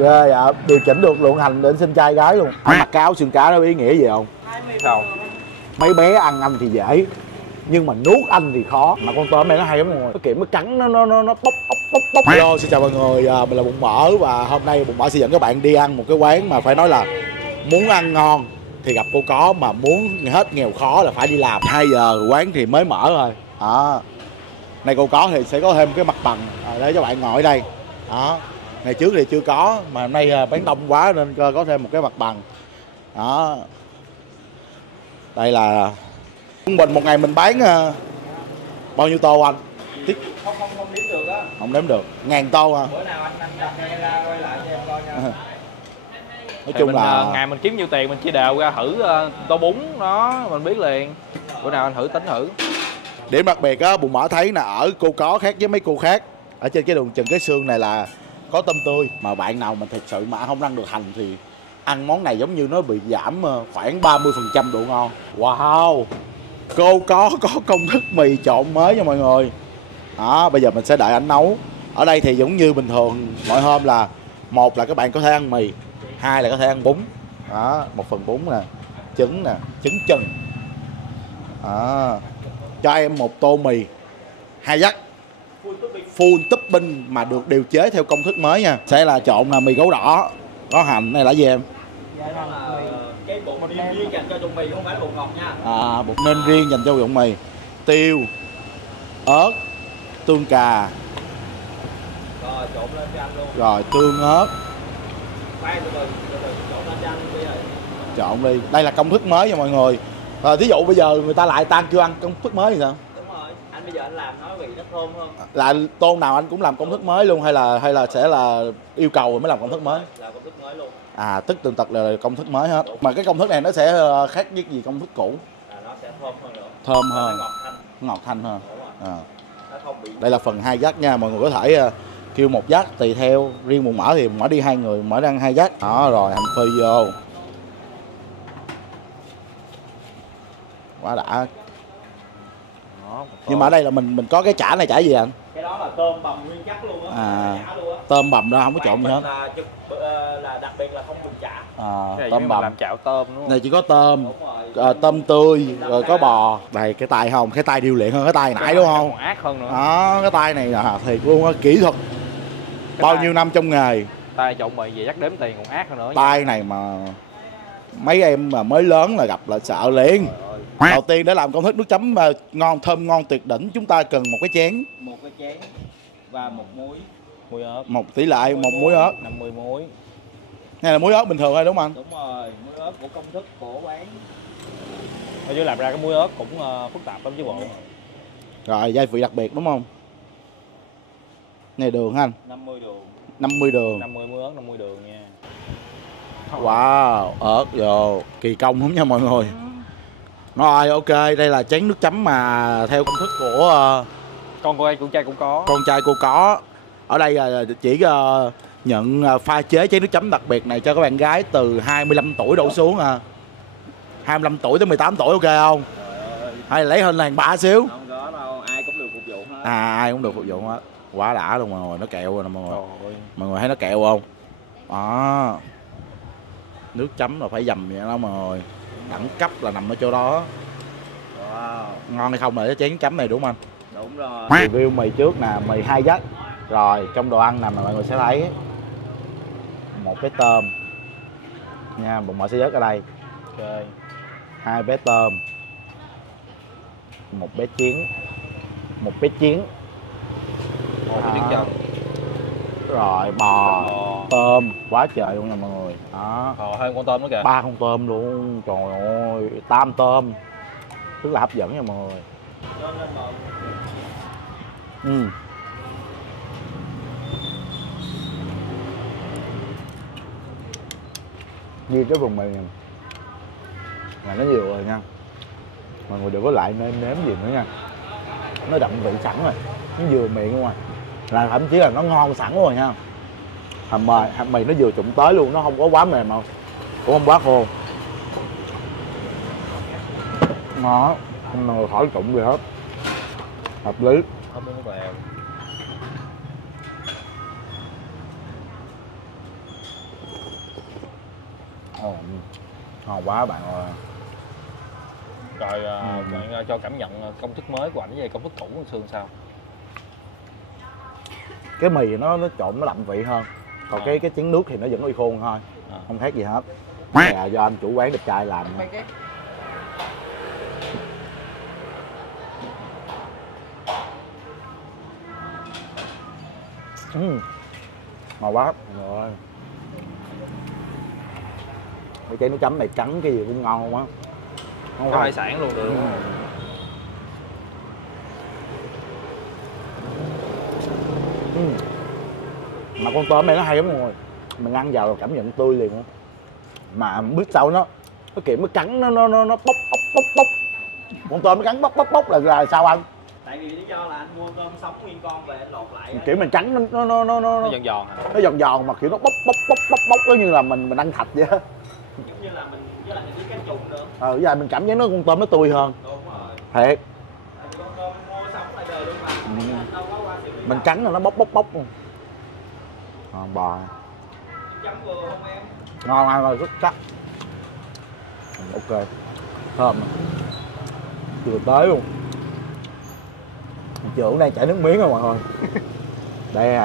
Ghê dạ, điều chỉnh được lượng hành để xin trai gái luôn. Anh mặc cái áo xương cá đó ý nghĩa gì không? Không. Mấy bé ăn anh thì dễ, nhưng mà nuốt anh thì khó. Mà con tôm này nó hay lắm mọi người. Nó kiểu nó cắn nó bốc. Hello, xin chào mọi người, mình là Bụng Mỡ và hôm nay Bụng Mỡ sẽ dẫn các bạn đi ăn một cái quán mà phải nói là muốn ăn ngon thì gặp cô có, mà muốn hết nghèo khó là phải đi làm. 2 giờ quán thì mới mở rồi. Đó. Này cô có thì sẽ có thêm cái mặt bằng để cho bạn ngồi ở đây. Đó. Ngày trước thì chưa có, mà hôm nay bán đông quá nên có thêm một cái mặt bằng. Đó. Đây là trung bình một ngày mình bán bao nhiêu tô anh? Không đếm được á. Không đếm được. 1000 tô hả? Bữa nào anh ra quay lại cho em coi nha. Nói thì chung là ngày mình kiếm nhiêu tiền mình chia đều ra thử tô bún đó mình biết liền. Bữa nào anh thử tính thử. điểm đặc biệt á, Bụng Mỡ thấy là ở cô có khác với mấy cô khác. Ở trên cái đường Trần Cái Xương này là có tôm tươi, mà bạn nào mình thật sự mà không ăn được hành thì ăn món này giống như nó bị giảm khoảng 30% độ ngon. Wow, cô có công thức mì trộn mới cho mọi người. Đó, bây giờ mình sẽ đợi anh nấu. Ở đây thì giống như bình thường mọi hôm là một là các bạn có thể ăn mì, hai là có thể ăn bún. Đó, 1/4 nè, trứng nè, trứng chừng. Đó. Cho em một tô mì 2 dắt full topping mà được điều chế theo công thức mới nha. Sẽ là trộn là mì gấu đỏ, có hành này là gì em? Dạ đó là cái bột nêm riêng dành cho trộn mì, không phải là bột ngọt nha. Bột nêm riêng dành cho trộn mì. Tiêu, ớt, tương cà. Rồi trộn lên cho anh luôn. Rồi tương ớt. Khoan từ từ trộn lên cho anh đi rồi. Trộn đi. Đây là công thức mới cho mọi người. Thí dụ bây giờ người ta lại tan chưa ăn công thức mới thì sao? Đúng rồi. Anh bây giờ anh làm nó vị nó thơm hơn. Là tô nào anh cũng làm công thức mới luôn hay là sẽ là yêu cầu rồi mới làm công thức mới? Là công thức mới luôn. Tức tường tật là công thức mới hết. Mà cái công thức này nó sẽ khác với gì công thức cũ? Nó sẽ thơm hơn nữa. Thơm hơn. Ngọt thanh. Ngọt thanh hơn. Đúng rồi. Nó không bị. Đây là phần 2 dắt nha, mọi người có thể kêu 1 dắt tùy theo. Riêng Bụng Mỡ thì Bụng Mỡ đi 2 người, Bụng Mỡ đang 2 dắt. Đó rồi hành phi vô. Quá đã. Đó, Nhưng mà ở đây là mình có cái chả này chả gì anh? Cái đó là tôm bằm nguyên chất luôn á. Tôm bằm đó không có trộn gì hết. Là đặc biệt là không dùng chả. tôm bằm làm chảo tôm đúng không? Này chỉ có tôm, tôm tươi, rồi có bò. Đây cái tay không, cái tay điêu luyện hơn cái tay nãy đúng không? Còn ác hơn nữa. Đó, cái tay này là thiệt luôn á, kỹ thuật. Bao nhiêu năm trong nghề. Tay trộn mì về chắc đếm tiền còn ác hơn nữa. Tay này mà mấy em mà mới lớn là gặp là sợ liền. Đầu tiên để làm công thức nước chấm ngon, thơm ngon tuyệt đỉnh, chúng ta cần một cái chén. Một cái chén và một muối. Muối ớt. Một tỷ lệ, một muối ớt. 50 muối. Này là muối ớt bình thường thôi đúng không anh? Đúng rồi, muối ớt của công thức của quán. Ở dưới làm ra cái muối ớt cũng phức tạp lắm chứ bộ. Rồi gia vị đặc biệt đúng không? Này đường anh. 50 đường. 50 đường. 50 muối ớt, 50 đường nha. Wow, ớt vô. Kỳ công lắm nha mọi người. Rồi ok, đây là chén nước chấm mà theo công thức của Con trai cũng có. Con trai cô có. Ở đây chỉ nhận pha chế chén nước chấm đặc biệt này cho các bạn gái từ 25 tuổi đổ xuống 25 tuổi tới 18 tuổi ok không? Hay là lấy hơn làng ba xíu? Không có đâu, ai cũng được phục vụ hết. Ai cũng được phục vụ hết. Quá đã luôn mọi người, nó kẹo rồi nè mọi người. Trời. Mọi người thấy nó kẹo không? Đó. Nước chấm là phải dầm vậy đó mọi người. Đẳng cấp là nằm ở chỗ đó. Wow. Ngon hay không là cái chén chấm này đúng không anh? Đúng rồi. Review mì trước nè, mì 2 dắt. Rồi trong đồ ăn nè mà mọi người sẽ thấy một cái tôm nha, Bụng Mỡ sẽ dớt ở đây. Ok. 2 bé tôm, một bé chiến, một bé chiến. Một cái trứng. Rồi bò, tôm, quá trời luôn nè mọi người. Đó. Hơn con tôm nữa kìa. 3 con tôm luôn, trời ơi, 8 tôm. Rất là hấp dẫn nha mọi người. Ghi cái phần mì này là nó vừa rồi nha. Mọi người đừng có lại nếm gì nữa nha. Nó đậm vị sẵn rồi, nó vừa miệng luôn rồi. Là thậm chí là nó ngon sẵn rồi nha. Hàm mì nó vừa trụng tới luôn, nó không có quá mềm đâu, cũng không quá khô. Nó không khỏi trụng gì hết, hợp lý. Không có bèo. Ngon quá bạn ơi. Rồi bạn cho cảm nhận công thức mới của ảnh về công thức cũ của Sương sao? Cái mì nó trộn nó đậm vị hơn, còn cái chén nước thì nó vẫn y khô thôi, không khác gì hết. Là do anh chủ quán đẹp trai làm. Ngon quá rồi. Cái chén nước chấm này trắng cái gì cũng ngon quá. Có hải sản luôn được. Mà con tôm này nó hay lắm mọi người, mình ăn vào cảm nhận tươi liền luôn. Mà biết sao nó kiểu nó cắn nó bốc bốc. Con tôm nó cắn bốc là sao anh? Tại vì lý do là anh mua tôm sống nguyên con về anh lột lại. Kiểu mình cắn nó giòn giòn hả? Nó giòn giòn mà kiểu nó bốc giống như là mình ăn thịt vậy á. Giống như là mình với lại cái trùng nữa. Với lại mình cảm giác nó con tôm nó tươi hơn. Đúng rồi. Thiệt. Con tôm mua sống lại đời luôn mà. Đâu có qua siêu thị. Mình cắn là nó bốc luôn. Ngon bò. Chấm vừa không em? Ngon rồi, rất chắc. Ok. Thơm. Vừa tới luôn. Trưởng đang chảy nước miếng rồi mọi người. Đây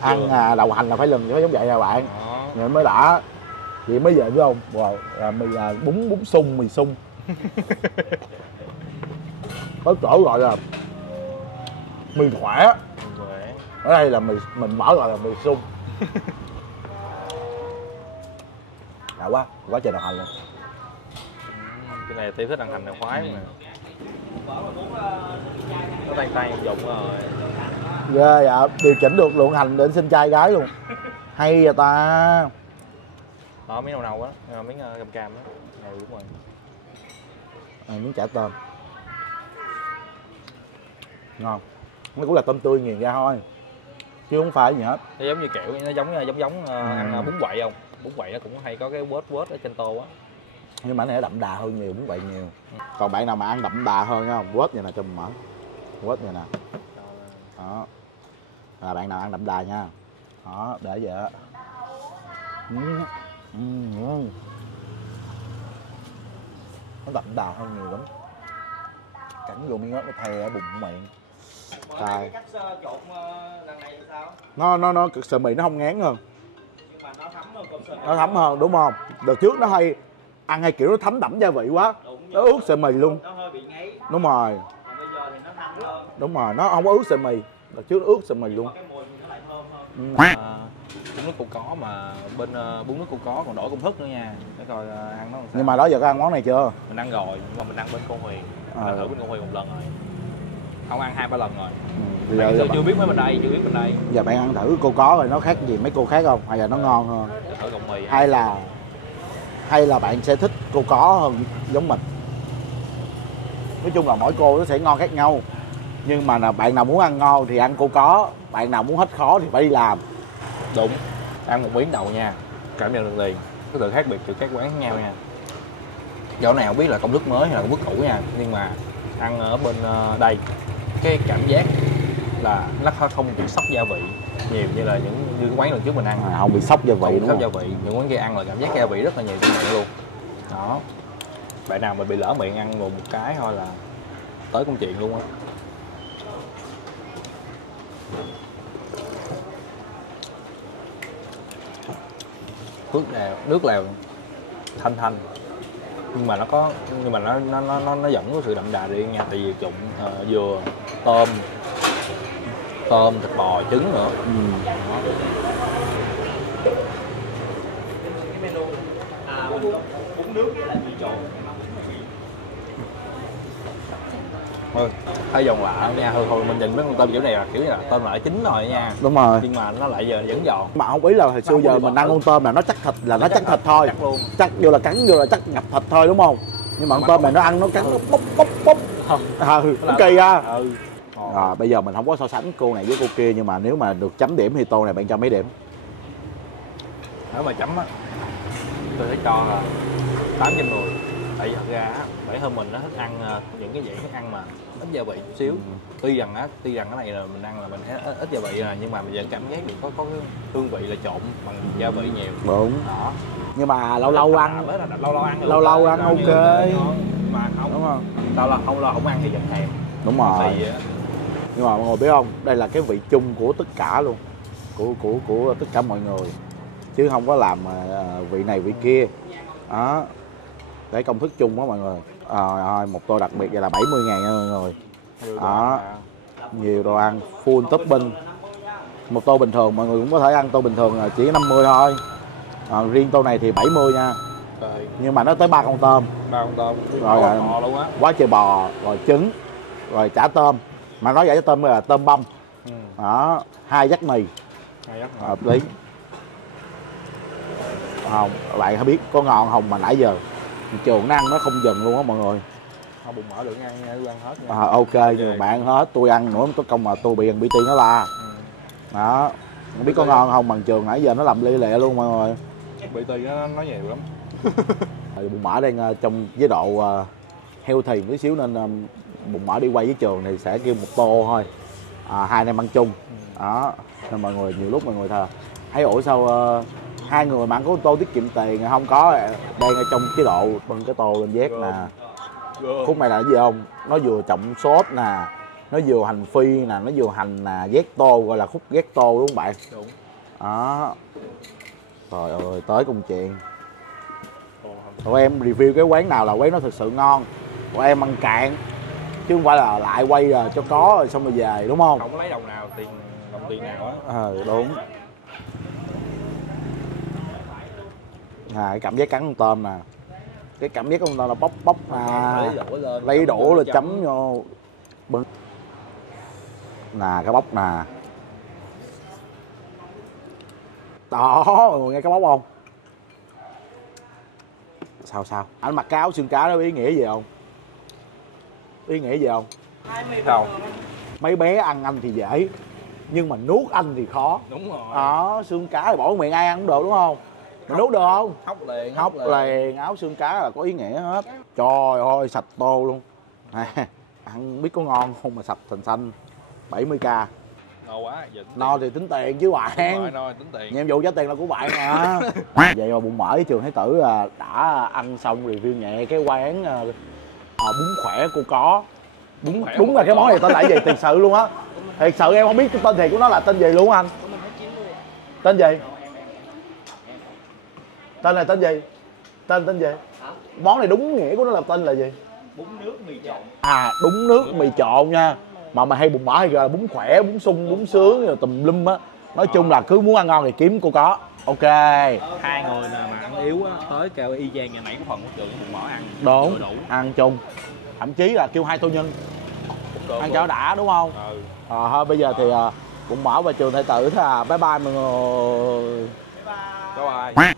ăn đậu hành là phải lừng phải giống vậy nè bạn. Rồi mới đã. Vậy mới về phải không? Rồi mì bún sung, mì sung. Có chỗ gọi là mì khỏe. Ở đây là mình mở gọi là mì sung. Đã quá trời đậu hành luôn. Cái này Tim thích ăn hành này khoái mà. Nó tan dụng rồi. Dạ, điều chỉnh được lượng hành để xin trai gái luôn. Hay vậy ta. Đó, miếng nâu á, miếng cam đó. Đúng rồi. Miếng chả tôm. Ngon. Nó cũng là tôm tươi nghiền ra thôi. Chứ không phải gì hết. Nó giống như kiểu, nó giống ăn bún quậy không? Bún quậy nó cũng hay có cái vớt ở trên tô á. Nhưng mà nó đậm đà hơn nhiều, bún quậy nhiều. Còn bạn nào mà ăn đậm đà hơn không? Vớt như nè cho mình mở. Vớt như nè. Đó. Là bạn nào ăn đậm đà nha. Đó, để vậy á. Nó đậm đà hơn nhiều lắm. Cắn vô miếng ớt nó thay ở bụng miệng. Cái cách trộn lần này thì sao? Nó sợi mì nó không ngán hơn. Nhưng mà nó thấm hơn cơm sợi. Nó thấm hơn đúng không? Đợt trước nó hay ăn hay kiểu nó thấm đậm gia vị quá. Nó ướt sợi mì luôn. Nó hơi bị ngấy. Đúng rồi. Còn bây giờ thì nó thanh hơn. Đúng rồi, nó không có ướt sợi mì. Đợt trước nó ướt sợi mì luôn. Cái mùi nó lại thơm hơn. Bún nước cô có mà bên bún nước cô có còn đổi công thức nữa nha. Để coi ăn nó làm sao. Nhưng mà đó giờ có ăn món này chưa? Mình ăn rồi, nhưng mà mình ăn bên cô Huyền. Mình đã thử bên cô Huyền một lần rồi. Không ăn 2-3 lần rồi. Giờ chưa biết mấy bên đây, Giờ bạn ăn thử cô có rồi nó khác gì mấy cô khác không? Hay là nó ngon hơn? Thử cọng mì. Hay là bạn sẽ thích cô có hơn giống mình? Nói chung là mỗi cô nó sẽ ngon khác nhau. Nhưng mà bạn nào muốn ăn ngon thì ăn cô có, bạn nào muốn hết khó thì phải đi làm. Đúng. Ăn một miếng đầu nha, cảm nhận được liền cái sự khác biệt từ các quán khác nhau nha. Chỗ này không biết là công thức mới hay là công thức cũ nha, nhưng mà ăn ở bên đây cái cảm giác là nó không bị sốc gia vị nhiều như là những cái quán lần trước mình ăn. Không bị sốc gia vị, đúng không? Sốc gia vị, những quán kia ăn là cảm giác gia vị rất là nhiều trong miệng luôn. Đó. Bạn nào mà bị lỡ miệng ăn một cái thôi là tới công chuyện luôn á. Nước lèo thanh nhưng mà nó vẫn có sự đậm đà riêng nha, tại vì trụng dừa, tôm, thịt bò, trứng nữa. Bún nước với lại mì trộn. Thôi, thấy giòn lạ nha, thôi mình nhìn mấy con tôm kiểu này là kiểu là tôm lại chín rồi nha. Đúng rồi. Nhưng mà nó lại giờ vẫn giòn. Mà không ý là hồi xưa giờ mình ăn con tôm là nó chắc thịt là nó chắc thịt thôi. Chắc vô là cắn vô là chắc ngập thịt thôi đúng không? Nhưng mà con tôm này nó ăn nó cắn nó bốc. Nó kỳ ra. Bây giờ mình không có so sánh cô này với cô kia, nhưng mà nếu mà được chấm điểm thì tô này bạn cho mấy điểm? Nếu mà chấm á, tôi sẽ cho là 8/10. Tại vì thật ra bản thân mình nó thích ăn những cái dạng thức ăn mà ít gia vị chút xíu. Tuy rằng cái này là mình ăn là mình thấy ít gia vị rồi, nhưng mà mình vẫn cảm giác được có cái hương vị là trộn bằng gia vị nhiều. Đúng Đó. Nhưng mà lâu lâu ăn, lâu ăn ok. Mà không, đúng không? lâu lâu không ăn thì vẫn thèm. Đúng rồi. Thì Nhưng mà mọi người biết không, đây là cái vị chung của tất cả luôn, của tất cả mọi người, chứ không có làm vị này vị kia. Đó, để công thức chung đó mọi người. Một tô đặc biệt vậy là 70.000 nha mọi người. Đó, nhiều đồ ăn full topping. Một tô bình thường mọi người cũng có thể ăn tô bình thường là chỉ 50 thôi. Riêng tô này thì 70 nha. Rồi. Nhưng mà nó tới 3 con tôm. 3 con tôm. Rồi Bò luôn á. quá trời bò, rồi trứng, rồi chả tôm. Mà nói vậy chả tôm là tôm băm. Đó, 2 dắt mì. Hợp lý. Không, bạn có biết có ngon không mà nãy giờ trường nó ăn nó không dừng luôn á mọi người. Không, bụng mỡ được ăn nha, tôi ăn hết nha. Ok, nhưng mà bạn ăn hết, tôi ăn nữa, có công mà tôi bị tiên nó la. Đó, không biết có ngon không, bằng trường nãy giờ nó làm ly lẹ luôn mọi người. Bị tiên nó nói nhiều lắm. Bụng mỡ đang trong chế độ healthy tí xíu nên bụng mỡ đi quay với trường thì sẽ kêu một tô thôi, 2 anh em ăn chung. Đó, nên mọi người nhiều lúc mọi người thấy ủa sao hai người mà ăn có tô tiết kiệm tiền, không có, đang ở trong chế độ bưng cái tô lên vét nè. Khúc này là cái gì không, nó vừa trọng sốt nè, nó vừa hành phi nè, nó vừa hành nè, vét tô, gọi là khúc vét tô đúng không bạn? Đúng. Đó, trời ơi tới công chuyện. Tụi em review cái quán nào là quán nó thực sự ngon, tụi em ăn cạn chứ không phải là lại quay rồi cho có rồi xong rồi về, đúng không? Không có lấy đồng tiền nào á. Đúng. Cái cảm giác cắn con tôm nè, cái cảm giác con tôm là bóc nè, lấy đũa là chấm vô bưng nè, cái bóc nè. Đó, mọi người nghe cái bóc không? Sao anh mặc cái áo xương cá đó ý nghĩa gì không? Ý nghĩa gì không? Không. Mấy bé ăn anh thì dễ, nhưng mà nuốt anh thì khó. Đúng rồi. Đó, xương cá thì bỏ vào miệng ai ăn cũng được đúng không? Mà nuốt được không? Hóc liền. Áo xương cá là có ý nghĩa hết. Trời ơi sạch tô luôn. Ăn biết có ngon không mà sạch thành xanh. 70k. No quá. No thì tính tiền chứ bạn. No tính tiền. Nhiệm vụ trả tiền là của bạn mà. Vậy mà bụng mỡ với Trường Thái Tử đã ăn xong review nhẹ cái quán bún khỏe cô có. Đúng là cái món này tên là gì thiệt sự luôn á. Thiệt sự em không biết cái tên thiệt của nó là tên gì luôn anh. Tên gì? Tên này tên gì? Tên gì? Món này đúng nghĩa của nó là tên là gì? Bún nước mì trộn. Đúng nước mì trộn nha. Mà hay bụng mỡ hay là bún khỏe, bún sung, bún sướng rồi tùm lum á. Nói chung là cứ muốn ăn ngon thì kiếm cô có. Ok. Hai người mà ăn yếu á, tới kêu y chang nhà nãy của phần của Trường bụng mỡ ăn. Đúng. Ăn chung. Thậm chí là kêu 2 tô nhân. Ăn cho đã đúng không? Thôi bây giờ thì bụng mỡ và Trường Thái Tử bye bye mọi người. Bye bye.